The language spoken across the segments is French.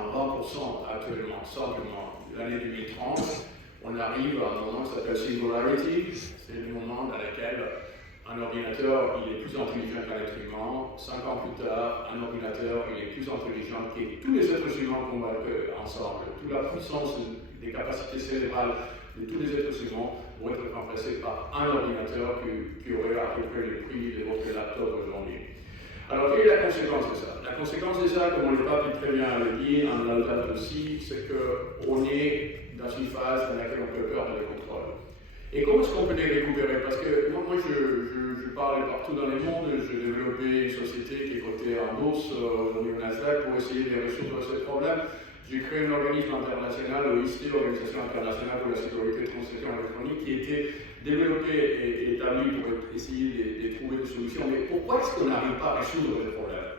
en 20% actuellement, simplement. L'année 2030, on arrive à un moment qui s'appelle Singularity, c'est le moment dans lequel un ordinateur il est plus intelligent qu'un être humain. 5 ans plus tard, un ordinateur il est plus intelligent que tous les êtres humains qu'on va ensemble. Toute la puissance des capacités cérébrales de tous les êtres humains vont être remplacés par un ordinateur qui aurait à peu près le prix de votre laptop aujourd'hui. Alors, quelle est la conséquence de ça? La conséquence de ça, comme le pape très bien le dit, en Laudato aussi, c'est qu'on est dans une phase dans laquelle on peut perdre le contrôle. Et comment est-ce qu'on peut les récupérer? Parce que moi je parle partout dans le monde, j'ai développé une société qui est cotée en bourse au Nasdaq pour essayer de résoudre ce problème. J'ai créé un organisme international, l'OIST, Organisation internationale pour la sécurité de transaction électronique, qui était développé et établi pour essayer de trouver des solutions. Mais pourquoi est-ce qu'on n'arrive pas à résoudre le problème?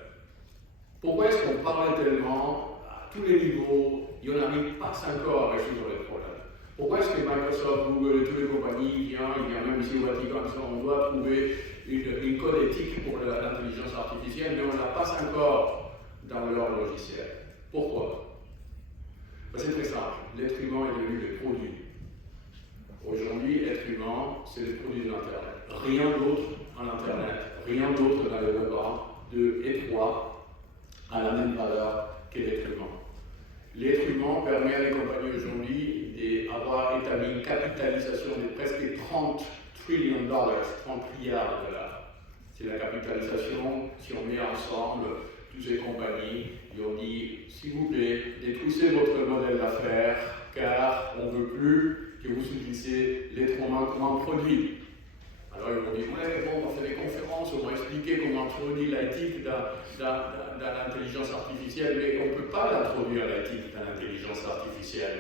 Pourquoi est-ce qu'on parle tellement à tous les niveaux et on n'arrive pas encore à résoudre le problème? Pourquoi est-ce que Microsoft, Google et toutes les compagnies viennent même ici au Vatican, on doit trouver une code éthique pour l'intelligence artificielle, mais on ne la passe encore dans leur logiciel? Pourquoi? C'est très simple, l'être humain est devenu le produit. Aujourd'hui, l'être humain, c'est le produit de l'Internet. Rien d'autre en Internet, rien d'autre dans le web étroit à la même valeur que l'être humain. L'être humain permet à les compagnies aujourd'hui d'avoir établi une capitalisation de presque 30 trillion dollars, 30 milliards de dollars. C'est la capitalisation, si on met ensemble toutes ces compagnies, ils ont dit, s'il vous plaît, détruisez votre modèle d'affaires, car on ne veut plus que vous utilisiez l'être humain comme un produit. Alors ils vont dire, ouais, bon, on fait des conférences, on va expliquer comment introduire l'éthique dans l'intelligence artificielle, mais on ne peut pas l'introduire l'éthique dans l'intelligence artificielle,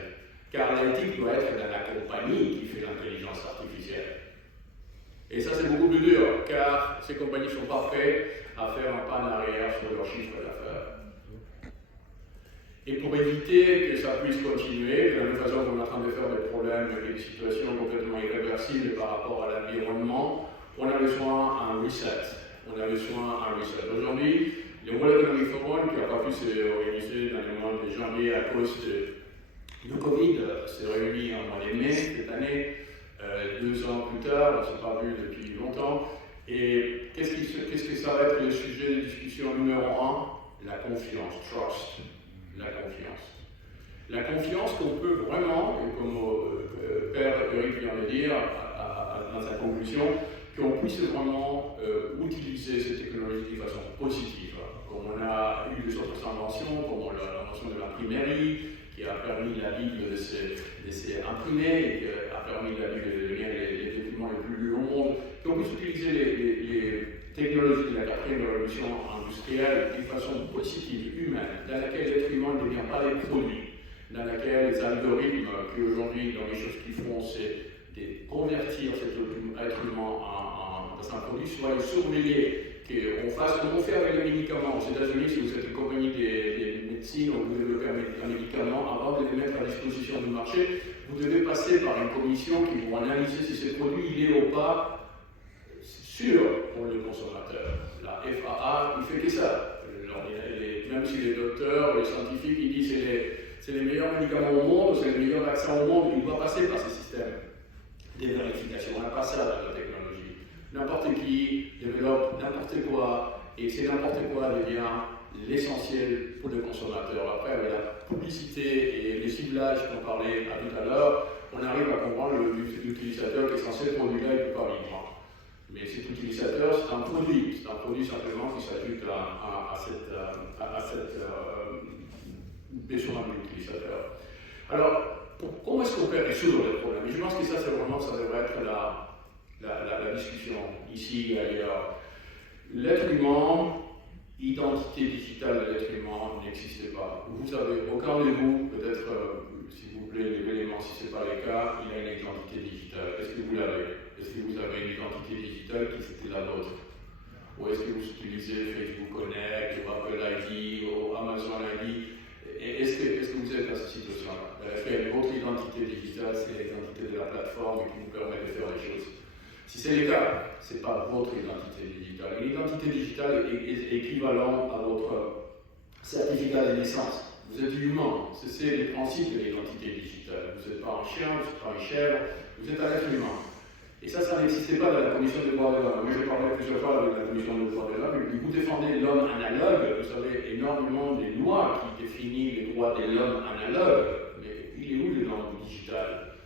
car l'éthique doit être dans la compagnie qui fait l'intelligence artificielle. Et ça c'est beaucoup plus dur, car ces compagnies ne sont pas prêtes à faire un pas en arrière sur leur chiffre d'affaires. Et pour éviter que ça puisse continuer, de la même façon qu'on est en train de faire des problèmes et des situations complètement irréversibles par rapport à l'environnement, on a besoin d'un reset. Aujourd'hui, le World Economic Forum, qui n'a pas pu s'organiser dans le mois de janvier à cause du Covid, s'est réuni en mois de mai cette année. 2 ans plus tard, on ne s'est pas vu depuis longtemps. Et qu'est-ce que ça va être le sujet de discussion numéro 1? La confiance, trust. La confiance. La confiance qu'on peut vraiment, et comme Père Eric vient de dire dans sa conclusion, qu'on puisse vraiment utiliser ces technologies de façon positive. Comme on a eu des autres inventions, comme l'invention de l'imprimerie, qui a permis la Bible de s'imprimer, et qui a permis la Bible de devenir les documents les plus lus au monde, qu'on puisse utiliser les technologies de la 4e révolution industrielle d'une façon positive, humaine, dans laquelle l'être humain ne devient pas des produits, dans laquelle les algorithmes qui aujourd'hui, dans les choses qu'ils font, c'est de convertir cet être humain dans un produit, soit les surveiller, qu'on fasse comme on fait avec les médicaments. Aux États-Unis, si vous êtes une compagnie de médecine, ou vous développez un médicament, avant de le mettre à disposition du marché, vous devez passer par une commission qui va analyser si ce produit il est ou pas sûr pour le consommateur. La FAA, il fait que ça. Même si les docteurs, les scientifiques, ils disent que c'est les meilleurs médicaments au monde, c'est les meilleurs vaccins au monde, il doit passer par ce système de vérification. On n'a pas ça dans la technologie. N'importe qui développe n'importe quoi, et c'est n'importe quoi devient l'essentiel pour le consommateur. Après, avec la publicité et les ciblages qu'on parlait tout à l'heure, on arrive à comprendre l'utilisateur qui est censé le produit-là, il ne peut pas vivre. Mais cet utilisateur, c'est un produit simplement qui s'ajoute à cette besoin de l'utilisateur. Alors, comment est-ce qu'on peut résoudre le problème? Je pense que ça devrait être la discussion ici et ailleurs. L'être humain, l'identité digitale de l'être humain n'existe pas. Vous avez aucun de vous, peut-être, s'il vous plaît, l'élément, si ce n'est pas le cas, il a une identité digitale. Est-ce que vous l'avez? Est-ce que vous avez une identité digitale qui c'était la vôtre? Ou est-ce que vous utilisez Facebook Connect, ou Apple ID, ou Amazon ID? Est-ce que vous êtes dans cette situation-là? Votre identité digitale, c'est l'identité de la plateforme qui vous permet de faire les choses. Si c'est le cas, ce n'est pas votre identité digitale. Une identité digitale est équivalente à votre certificat de naissance. Vous êtes humain. C'est les principes de l'identité digitale. Vous n'êtes pas un chien, vous n'êtes pas une chèvre, vous êtes un être humain. Et ça n'existait pas dans la Commission des droits de l'homme. Moi, j'ai parlé plusieurs fois avec la Commission des droits de l'homme. Et vous défendez l'homme analogue. Vous avez énormément de lois qui définissent les droits de l'homme analogue. Mais il est où le l'homme digital?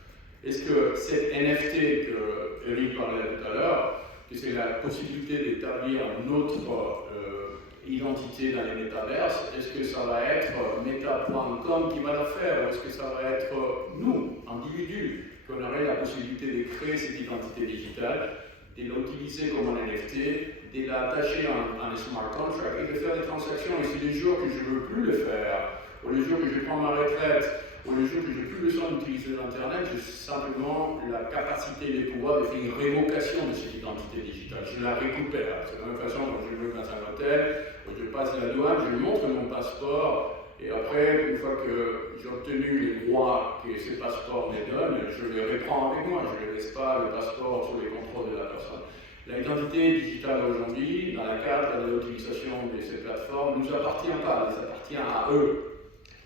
Est-ce que cette NFT que Eric parlait tout à l'heure, que c'est la possibilité d'établir notre identité dans les métaverses, est-ce que ça va être meta.com qui va la faire, ou est-ce que ça va être nous, individus, qu'on aurait la possibilité de créer cette identité digitale, de l'utiliser comme un NFT, de l'attacher à un smart contract et de faire des transactions. Et c'est les jours que je ne veux plus le faire, ou les jours que je prends ma retraite, ou les jours que je n'ai plus besoin d'utiliser l'Internet, j'ai simplement la capacité et le pouvoir de faire une révocation de cette identité digitale. Je la récupère. C'est de la même façon quand je vais dans un hôtel, je passe la douane, je montre mon passeport, et après, une fois que j'ai obtenu les droits que ces passeports me donnent, je les reprends avec moi. Je ne laisse pas le passeport sous les contrôles de la personne. L'identité digitale aujourd'hui, dans le cadre de l'utilisation de ces plateformes, ne nous appartient pas, elle appartient à eux.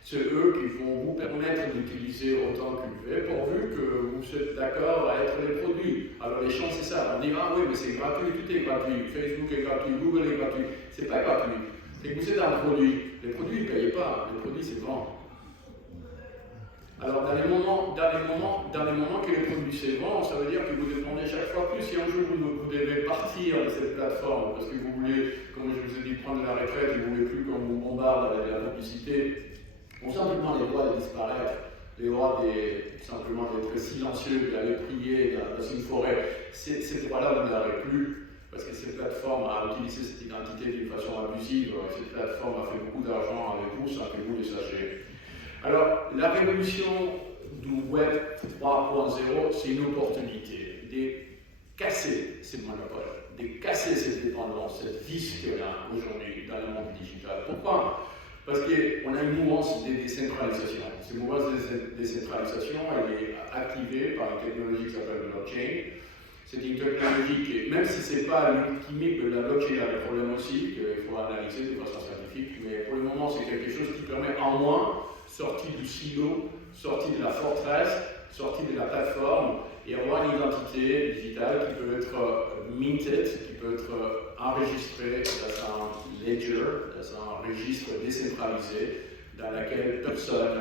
C'est eux qui vont vous permettre d'utiliser autant que vous voulez, pourvu que vous êtes d'accord à être les produits. Alors les chances, c'est ça. On dit, ah oui, mais c'est gratuit, tout est gratuit. Facebook est gratuit, Google est gratuit. C'est pas gratuit. C'est que vous êtes un produit. Les produits, ne payez pas. Les produits, c'est grand. Alors, dans les moments que les produits c'est grand, ça veut dire que vous dépendez chaque fois plus. Si un jour vous devez partir de cette plateforme parce que vous voulez, comme je vous ai dit, prendre la retraite, vous ne voulez plus qu'on vous bombarde avec la publicité, ou simplement les droits de disparaître, les droits simplement d'être silencieux, d'aller prier dans une forêt, ces droits-là, vous n'aurez plus. Parce que cette plateforme a utilisé cette identité d'une façon abusive, cette plateforme a fait beaucoup d'argent avec vous sans que vous le sachiez. Alors, la révolution du Web 3.0, c'est une opportunité de casser ces monopoles, de casser cette dépendance, cette vis qu'il y a aujourd'hui dans le monde digital. Pourquoi? Parce qu'on a une mouvance de décentralisation. Cette mouvance de décentralisation, elle est activée par une technologie qui s'appelle blockchain. C'est une technologie qui, même si ce n'est pas l'ultime, que la blockchain a des problèmes aussi, qu'il faut analyser de façon scientifique, mais pour le moment, c'est quelque chose qui permet en moins, sorti du silo, sorti de la forteresse, sorti de la plateforme, et avoir une identité digitale qui peut être minted, qui peut être enregistrée dans un ledger, dans un registre décentralisé, dans lequel personne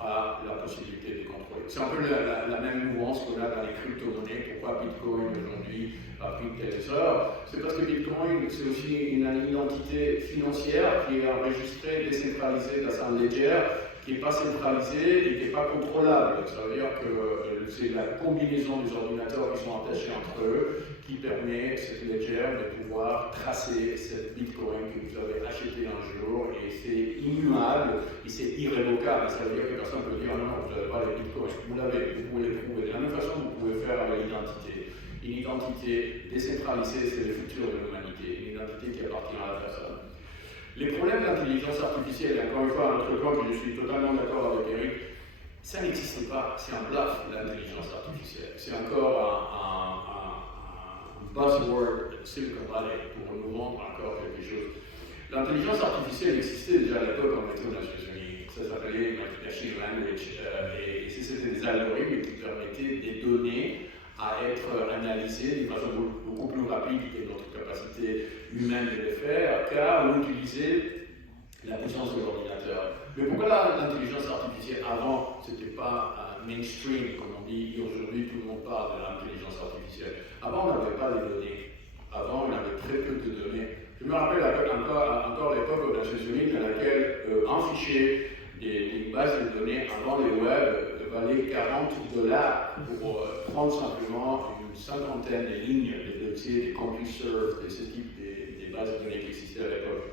a la possibilité de contrôler. C'est un peu la même mouvance qu'on a dans les crypto-monnaies. Pourquoi Bitcoin aujourd'hui a pris tel essor? C'est parce que Bitcoin, c'est aussi une identité financière qui est enregistrée, décentralisée dans un ledger, qui n'est pas centralisé et qui n'est pas contrôlable. Ça veut dire que c'est la combinaison des ordinateurs qui sont attachés entre eux qui permet cette ledger de pouvoir tracer cette bitcoin que vous avez acheté un jour, et c'est immuable et c'est irrévocable. Ça veut dire que personne ne peut dire non, vous n'avez pas les bitcoins. Vous l'avez, vous pouvez les prouver. De la même façon, vous pouvez faire avec l'identité. Une identité décentralisée, c'est le futur de l'humanité, une identité qui appartient à la personne. Les problèmes d'intelligence artificielle, et encore une fois, un autre point que je suis totalement d'accord avec Eric, ça n'existe pas, c'est un bluff, l'intelligence artificielle. C'est encore un buzzword Silicon Valley pour nous vendre encore quelque chose. L'intelligence artificielle existait déjà à l'époque en métro aux États-Unis. Ça s'appelait Machine Language, et c'était des algorithmes qui permettaient des données à être analysées d'une façon beaucoup plus rapide que notre capacité humaine de le faire, car on utilisait la puissance de l'ordinateur. Mais pourquoi l'intelligence artificielle avant, c'était pas mainstream, comme on dit, et aujourd'hui tout le monde parle de l'intelligence artificielle. Avant, on n'avait pas les données. Avant, on avait très peu de données. Je me rappelle encore l'époque aux États-Unis dans laquelle un fichier d'une base de données avant les web valait $40 pour prendre simplement une cinquantaine de lignes de dossiers, des CompuServe, de ce type de bases de données qui existaient à l'époque.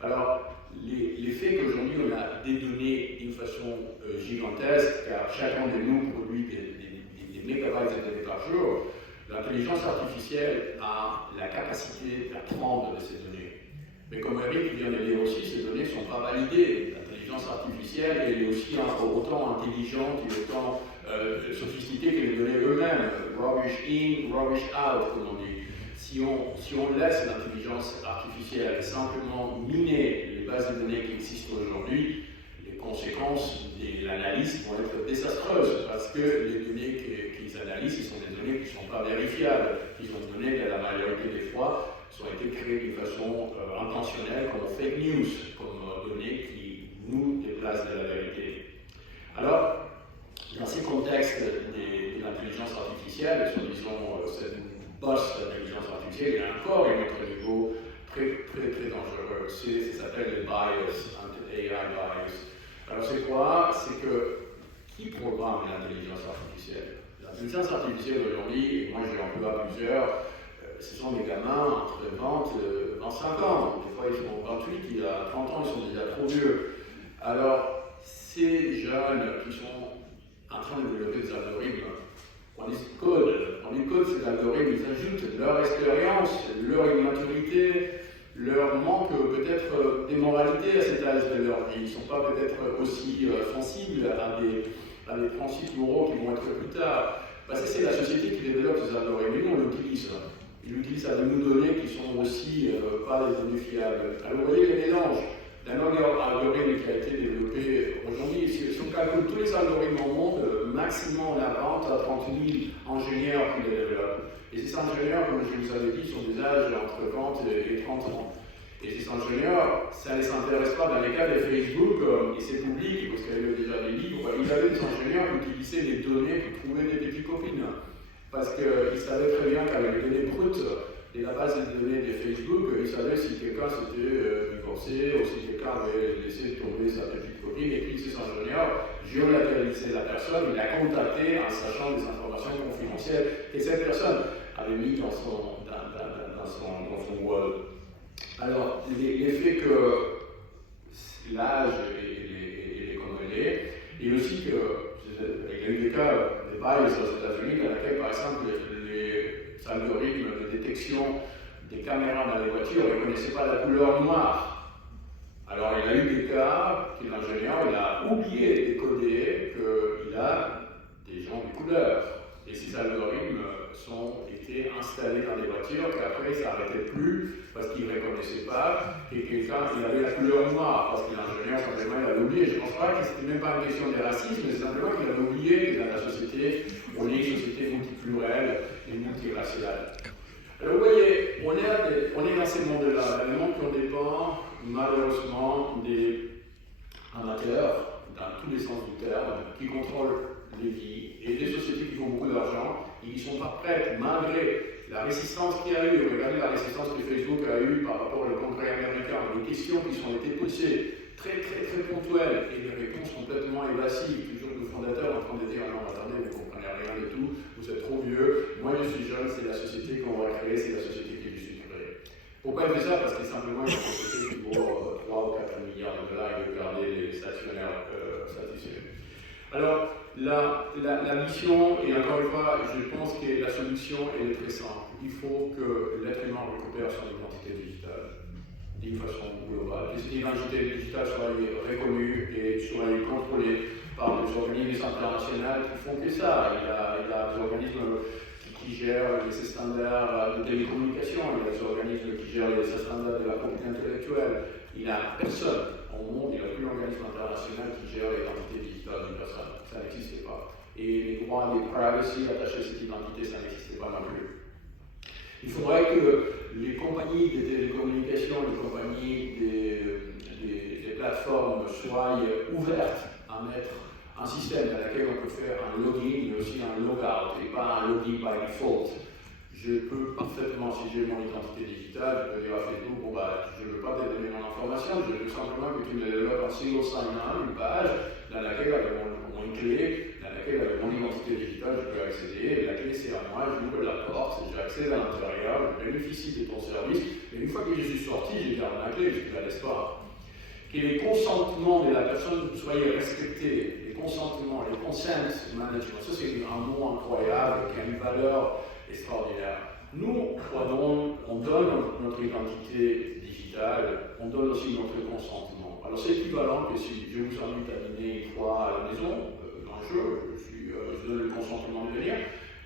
Alors, l'effet qu'aujourd'hui on a des données d'une façon gigantesque, car chacun de nous produit des mégabytes de données par jour, l'intelligence artificielle a la capacité d'apprendre de ces données. Mais comme Eric vient de dire aussi, ces données ne sont pas validées. L'intelligence artificielle elle est aussi autant intelligente et autant sophistiquée que les données eux-mêmes. Rubbish in, rubbish out, comme on dit. Si on laisse l'intelligence artificielle simplement miner les bases de données qui existent aujourd'hui, les analyses vont être désastreuses parce que les données qu'ils analysent, ce sont des données qui ne sont pas vérifiables, qui sont des données qui, la majorité des fois, ont été créées d'une façon intentionnelle comme fake news, comme données qui nous déplacent de la vérité. Alors, dans ces contextes de l'intelligence artificielle, disons cette bosse d'intelligence artificielle, il y a encore un autre niveau très dangereux. Ça s'appelle le bias, AI bias. Alors c'est quoi? C'est que qui programme l'intelligence artificielle? L'intelligence artificielle aujourd'hui, moi je l'emploie à plusieurs, ce sont des gamins entre 20 et 25 ans. Des fois ils sont 28, il y a 30 ans, ils sont déjà trop vieux. Alors ces jeunes qui sont en train de développer des algorithmes, on les code ces algorithmes, ils ajoutent leur expérience, leur immaturité, leur manque peut-être d'immoralité à cet âge de leur vie. Ils ne sont pas peut-être aussi sensibles à des principes moraux qui vont être plus tard. Parce que c'est la société qui développe ces algorithmes, nous on l'utilise. Ils l'utilisent à nous donner qui sont aussi pas des données fiables. Alors vous voyez les mélanges d'un algorithme qui a été développé aujourd'hui. Si on calcule tous les algorithmes au monde, maximum on a 20 à 30 000 ingénieurs qui les développent. Et ces ingénieurs, comme je vous avais dit, sont des âges entre 20 et 30 ans. Et ces ingénieurs, ça ne les intéresse pas. Dans les cas de Facebook, et c'est public, parce qu'il y avait déjà des livres, ils avaient des ingénieurs qui utilisaient les données pour trouver des petites copines. Parce qu'ils savaient très bien qu'avec les données brutes et la base de données de Facebook, ils savaient si quelqu'un s'était divorcé ou si quelqu'un avait laissé tomber sa petite copine. Et puis ces ingénieurs géolocalisaient la personne, ils la contactaient en sachant des informations confidentielles que cette personne avait mis dans son wall. Alors, l'effet que l'âge est comme elle est, et aussi que, il y a eu des cas, des bias aux États-Unis, dans lesquels, par exemple, les algorithmes de détection des caméras dans les voitures ne reconnaissaient pas la couleur noire. Alors, il y a eu des cas que l'ingénieur a oublié de décoder qu'il a des gens de couleur. Et ces algorithmes ont été installés dans les voitures, qu'après ça n'arrêtait plus parce qu'ils ne reconnaissaient pas que quelqu'un avait la couleur noire, parce que l'ingénieur simplement il avait oublié. Je ne pense pas que c'était même pas une question de racisme, mais c'est simplement qu'il avait oublié que dans la société, on est une société multiplurielle et multiraciale. Alors vous voyez, on est dans ces mondes-là, des mondes qui dépend malheureusement des amateurs, dans tous les sens du terme, qui contrôlent les vies, et des sociétés qui font beaucoup d'argent et qui ne sont pas prêtes, malgré la résistance qu'il y a eu. Regardez la résistance que Facebook a eue par rapport au Congrès américain, les questions qui ont été posées, très ponctuelles, et des réponses complètement évasives. Toujours le fondateur en train de dire non, attendez, vous ne comprenez rien du tout, vous êtes trop vieux, moi je suis jeune, c'est la société qu'on va créer, c'est la société que je suis créée. Pourquoi il fait ça? Parce que simplement il y a une société qui vaut 3 ou 4 milliards de dollars et veut garder les actionnaires satisfaits. Alors, la mission, et encore une fois, je pense que la solution est très simple. Il faut que l'être humain récupère son identité digitale d'une façon globale. Que cette identité digitale soit reconnue et soit contrôlée par des organismes internationaux qui font que ça. Il y a des organismes qui gèrent les standards de télécommunication, il y a des organismes qui gèrent les standards de la propriété intellectuelle. Il n'y a personne au monde, il n'y a plus d'organisme international qui gère l'identité digitale d'une personne. Ça n'existait pas. Et les droits des privacy attachés à cette identité, ça n'existait pas non plus. Il faudrait que les compagnies de télécommunications, les compagnies des plateformes soient ouvertes à mettre un système dans lequel on peut faire un login, mais aussi un logout, et pas un login by default. Je peux parfaitement, si j'ai mon identité digitale, je peux dire à Facebook, bon bah, je ne veux pas te donner mon information, je veux simplement que tu me développes un single sign-on, une page, dans laquelle avec mon clé, dans laquelle avec mon identité digitale, je peux accéder, et la clé c'est à moi, je ouvre la porte, j'accède à l'intérieur, je bénéficie de ton service, et une fois que je suis sorti, j'ai garde ma clé, je ne la laisse pas. Que les consentements de la personne soient respectés, les consentements, les consent management, ça c'est un mot incroyable qui a une valeur extraordinaire. Nous, on donne notre identité digitale, on donne aussi notre consentement. Alors c'est équivalent que si je vous invite à dîner une fois à la maison, un jeu, je donne le consentement de venir,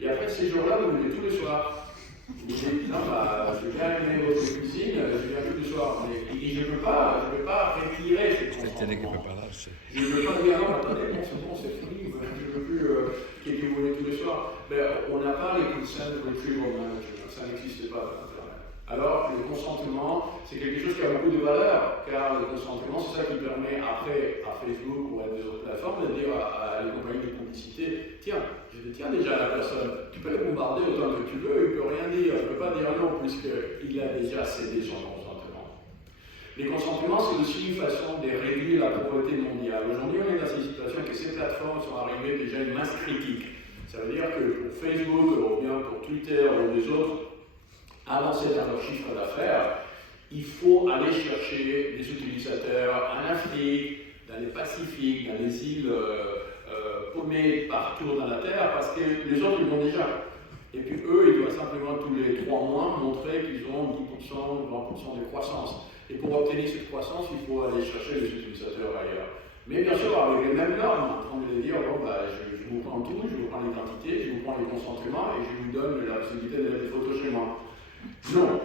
et après ces jours-là, vous venez tous les soirs. Non, bah, j'ai bien aimé votre cuisine, je viens tout le soir, mais je ne peux pas retirer ce consentement. Je ne veux pas dire non, attendez, bon, c'est fini, je ne veux plus que vous voulez tous les soirs. Mais on n'a pas les consent retrieval management, ça n'existe pas dans Internet. Alors, le consentement, c'est quelque chose qui a beaucoup de valeur, car le consentement, c'est ça qui permet après à Facebook ou à des autres plateformes de dire à les compagnies de publicité, tiens, je te tiens déjà à la personne, tu peux le bombarder autant que tu veux, il ne peut rien dire, il ne peut pas dire non, puisqu'il a déjà cédé son consentement. Les consentements, c'est aussi une façon de réduire la pauvreté mondiale. Aujourd'hui, on est dans une situation que ces plateformes sont arrivées déjà à une masse critique. Ça veut dire que pour Facebook, ou bien pour Twitter ou les autres, avancer dans leur chiffre d'affaires, il faut aller chercher des utilisateurs en Afrique, dans les Pacifiques, dans les îles paumées partout dans la Terre, parce que les autres, ils l'ont déjà. Et puis eux, ils doivent simplement tous les 3 mois montrer qu'ils ont 10%, 20% de croissance. Et pour obtenir cette croissance, il faut aller chercher les utilisateurs ailleurs. Mais bien sûr, avec les mêmes normes, en train de dire, bon, bah, je vous prends tout, je vous prends l'identité, je vous prends les consentements et je vous donne la possibilité de mettre des photos chez moi. Non.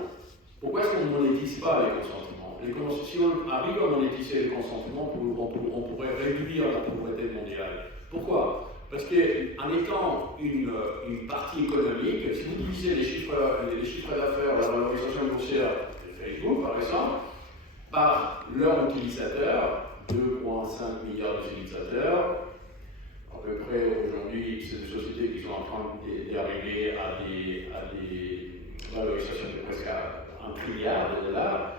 Pourquoi est-ce qu'on ne monétise pas les consentements? Si on arrive à monétiser les consentements, on pourrait réduire la pauvreté mondiale. Pourquoi? Parce qu'en étant une partie économique, si vous divisez les chiffres d'affaires, la valorisation boursière de Facebook par exemple, par leurs utilisateurs, 2,5 milliards d'utilisateurs, à peu près aujourd'hui, c'est des sociétés qui sont en train d'arriver à des valorisations de presque 1 trilliard de dollars.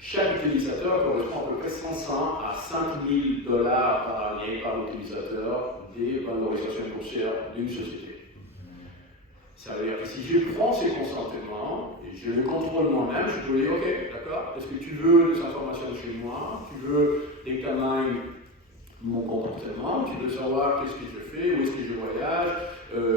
Chaque utilisateur correspond à peu près 500 à 5 000 dollars par année par utilisateur des valorisations boursières d'une société. Ça veut dire que si je prends ces consentements et je le contrôle moi-même, je peux dire ok, d'accord, est-ce que tu veux des informations chez moi, tu veux examiner mon comportement, tu veux savoir qu'est-ce que je fais, où est-ce que je voyage,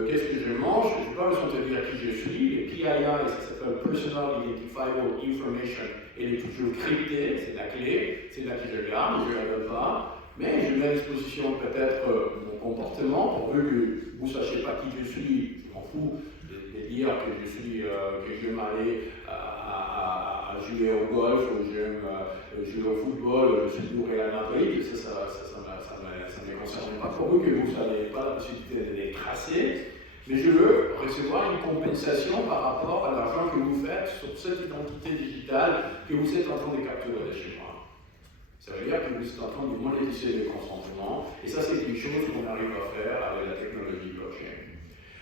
qu'est-ce que je mange, je n'ai pas besoin de te dire qui je suis, le PII, ça s'appelle Personal Identifiable Information, elle est toujours cryptée, c'est la clé, c'est là que je garde, je ne la donne pas, mais je mets à disposition peut-être mon comportement, pourvu que vous ne sachiez pas qui je suis, je m'en fous de dire que j'aime aller à jouer au golf, ou j'aime jouer au football, je suis du Real Madrid, ça ne me concerne pas, pourvu que vous n'avez pas la possibilité de les tracer, mais je veux recevoir une compensation par rapport à l'argent que vous faites sur cette identité digitale que vous êtes en train de capturer de chez moi. Ça veut dire que vous êtes en train de monétiser les consentements, et ça c'est une chose qu'on arrive à faire avec la technologie blockchain.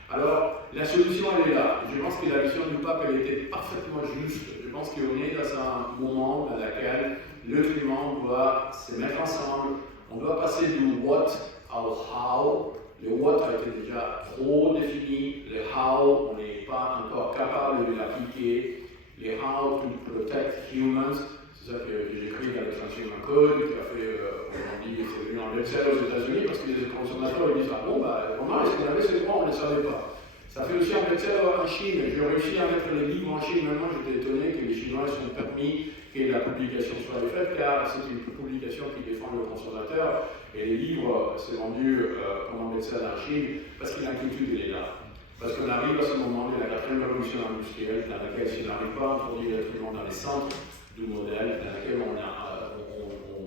Alors, la solution elle est là. Je pense que la vision du pape elle était parfaitement juste. Je pense qu'on est dans un moment dans lequel l'être humain doit se mettre ensemble, on doit passer du what au how. Le what a été déjà trop défini, le how, on n'est pas encore capable de l'appliquer. Le how to protect humans, c'est ça que j'écris dans l'extension d'un code, qui a fait aujourd'hui, c'est devenu un best-seller aux États-Unis parce que les consommateurs ils disent ah bon, bah, comment est-ce qu'on avait ces droits, on ne les savait pas. Ça fait aussi un best-seller en Chine, j'ai réussi à mettre les livres en Chine, maintenant j'étais étonné que les Chinois sont permis que la publication soit faite, car c'est une publication qui défend le consommateur, et les livres s'est vendu comme un best-seller en Chine, parce que l'inquiétude elle est là. Parce qu'on arrive à ce moment de la 4e révolution industrielle, dans laquelle si on n'arrive pas à introduire l'être humain dans les centres du modèle, dans laquelle on a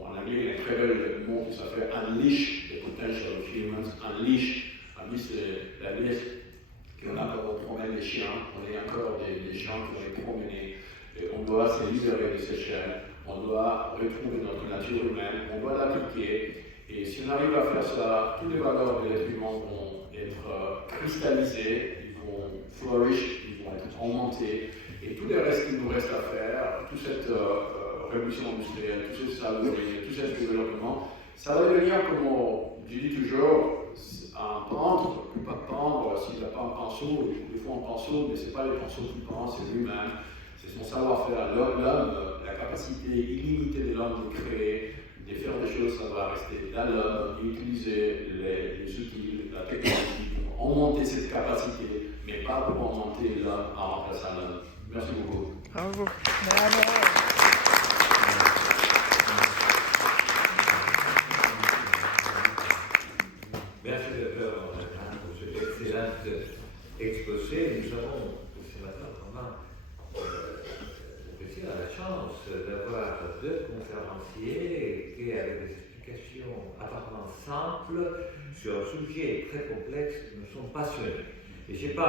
en anglais un très bel mot qui s'appelle unleash the potential of humans, unleash c'est la liste qu'on a quand on promène les chiens, on est encore des gens qui vont les promener, et on doit se libérer de ces chaînes, on doit retrouver notre nature humaine, on doit l'appliquer, et si on arrive à faire ça, toutes les valeurs de l'être humain vont être cristallisées, ils vont flourish, ils vont être augmentés, et tout le reste qu'il nous reste à faire, toute cette révolution industrielle, tout ce salarié, tout ce développement, ça va devenir comme, je dis toujours, un peintre ne peut pas peindre s'il n'a pas un pinceau, il faut un pinceau, mais ce n'est pas les pinceaux qui peint, c'est lui-même, c'est son savoir-faire. L'homme, la capacité illimitée de l'homme de créer, de faire des choses, ça va rester dans l'homme, d'utiliser les outils, la technologie pour augmenter cette capacité, mais pas pour augmenter l'homme en remplaçant l'homme. Merci beaucoup. Bravo. Bravo. Merci docteur pour cet excellent exposé. Nous avons ce matin conférenciers qui, avec des explications apparemment simples sur un sujet très complexe, nous sont passionnés. Et j'ai pas